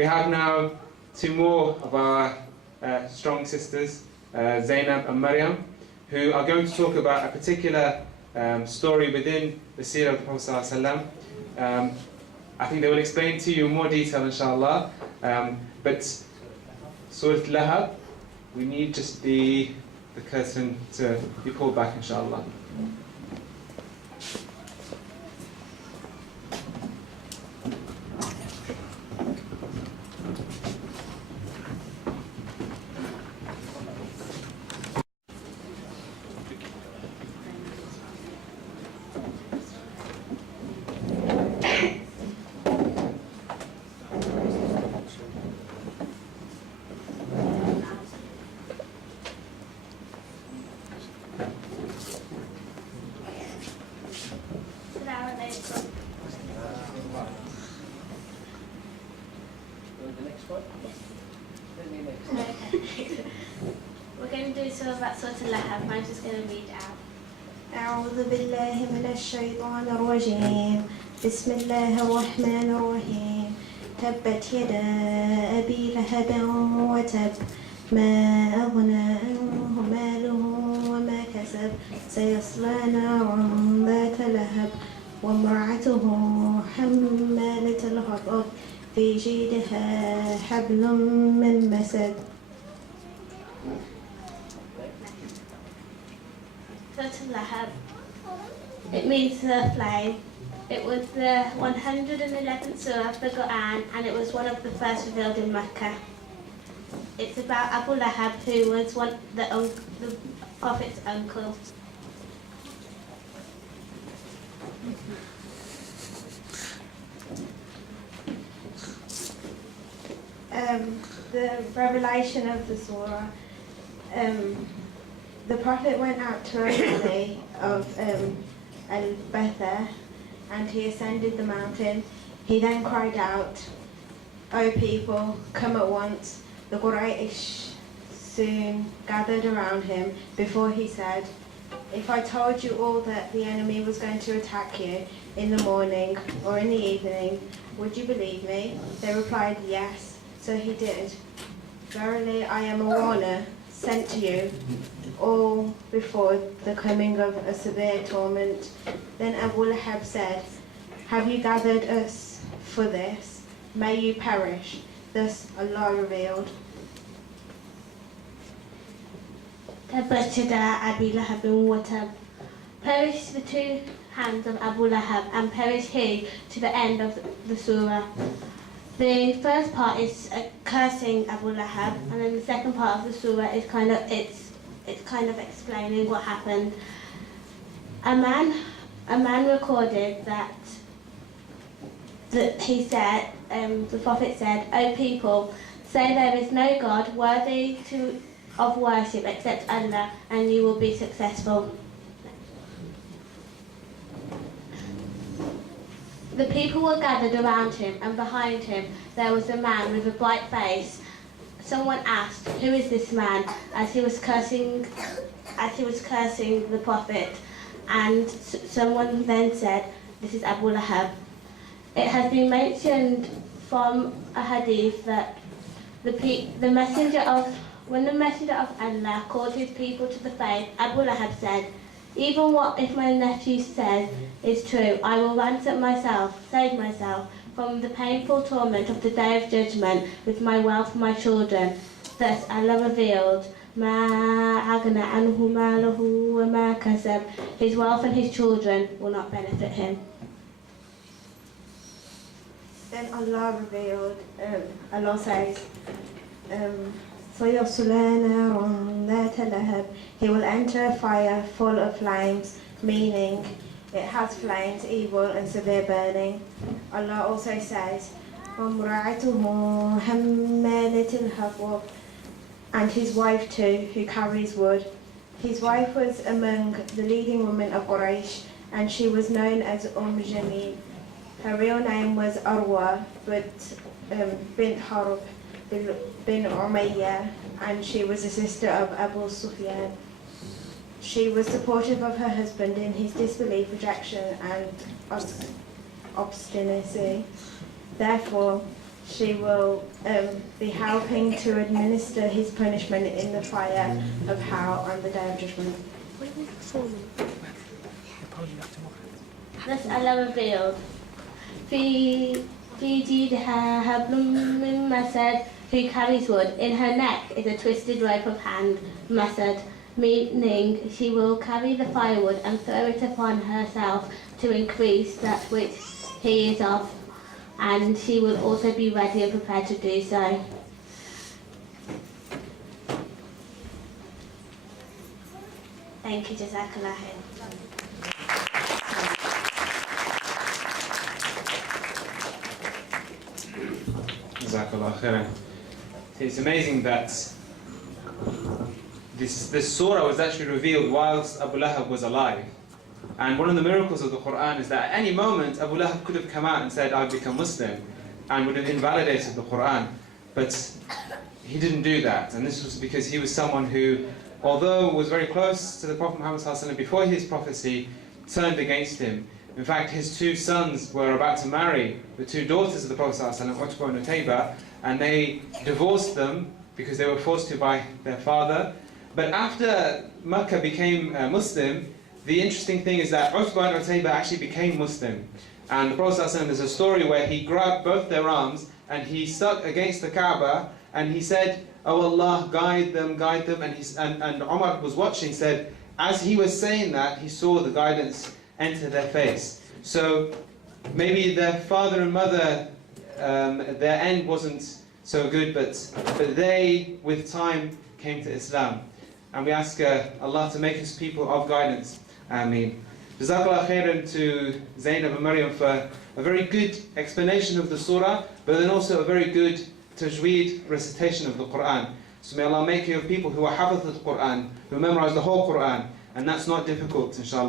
We have now two more of our strong sisters, Zainab and Maryam, who are going to talk about a particular story within the seerah of the Prophet ﷺ. I think they will explain to you in more detail, inshallah. But Surah Lahab, we need just the curtain to be pulled back, inshallah. We're going to do some about Surah Lahab. I'm just going to read out. أعوذ بالله من الشيطان الرجيم بسم الله الرحمن الرحيم تبت يدا أبي لهب وتب ما أغنى عنه ماله وما كسب سيصلى نارا ذات لهب وامرأته حمالة الحطب في جيدها حبل من مسد. Surah Lahab. It means the flame. It was the 111th surah of the Qur'an, and it was one of the first revealed in Mecca. It's about Abu Lahab, who was the Prophet's uncle. The revelation of the surah. The Prophet went out to a valley of Al-Betha and he ascended the mountain. He then cried out, "O people, come at once." The Quraysh soon gathered around him before he said, "If I told you all that the enemy was going to attack you in the morning or in the evening, would you believe me?" They replied, "Yes." So he did. "Verily, I am a warner sent to you all before the coming of a severe torment." Then Abu Lahab said, "Have you gathered us for this? May you perish." Thus Allah revealed. Tabbat yada Abi Lahabin wa tab. Perish the two hands of Abu Lahab, and perish he to the end of the surah. The first part is cursing Abu Lahab, and then the second part of the surah is kind of explaining what happened. A man recorded that he said, the Prophet said, "O people, say there is no God worthy of worship except Allah, and you will be successful." The people were gathered around him, and behind him there was a man with a bright face. Someone asked, "Who is this man?" as he was cursing the Prophet, and someone then said, "This is Abu Lahab." It has been mentioned from a hadith that when the messenger of Allah called his people to the faith, Abu Lahab said, "Even what if my nephew says is true, I will save myself from the painful torment of the day of judgment with my wealth and my children." Thus Allah revealed, "Ma aghna anhu maluhu wa ma kasab." His wealth and his children will not benefit him. Then Allah revealed, Allah says, فَيَصْلَى نَارًا ذَاتَ لَهَبٍ. He will enter a fire full of flames, meaning it has flames, evil and severe burning. Allah also says, وَامْرَأَتُهُ حَمَّالَةَ الْحَطَبِ. And his wife too, who carries wood. His wife was among the leading women of Quraysh, and she was known as Jamil. Her real name was Arwa, but bint Harb bin Umayyah, and she was a sister of Abu Sufyan. She was supportive of her husband in his disbelief, rejection and obstinacy. Therefore, she will be helping to administer his punishment in the fire of hell on the Day of Judgment. Thus Allah revealed, في جيدها حبل من مسد, who carries wood. In her neck is a twisted rope of hand, masad, meaning she will carry the firewood and throw it upon herself to increase that which he is of, and she will also be ready and prepared to do so. Thank you, Jazakallah khair. Jazakallah khairan. It's amazing that this surah was actually revealed whilst Abu Lahab was alive. And one of the miracles of the Qur'an is that at any moment Abu Lahab could have come out and said, I've become Muslim, and would have invalidated the Qur'an. But he didn't do that, and this was because he was someone who, although was very close to the Prophet Muhammad ﷺ before his prophecy, turned against him. In fact, his two sons were about to marry the two daughters of the Prophet ﷺ, Utbah and Utaybah, and they divorced them because they were forced to by their father. But after Makkah became Muslim, the interesting thing is that Utbah and Utaybah actually became Muslim. And the Prophet ﷺ, there's a story where he grabbed both their arms and he stuck against the Kaaba and he said, "Oh Allah, guide them," and Umar was watching, said, as he was saying that, he saw the guidance enter their face. So maybe their father and mother, their end wasn't so good, but they, with time, came to Islam. And we ask Allah to make us people of guidance. Ameen. Jazakallah khairan to Zainab and Maryam for a very good explanation of the surah, but then also a very good tajweed recitation of the Qur'an. So may Allah make you of people who are hafiz al-Qur'an, who memorize the whole Qur'an, and that's not difficult, inshallah.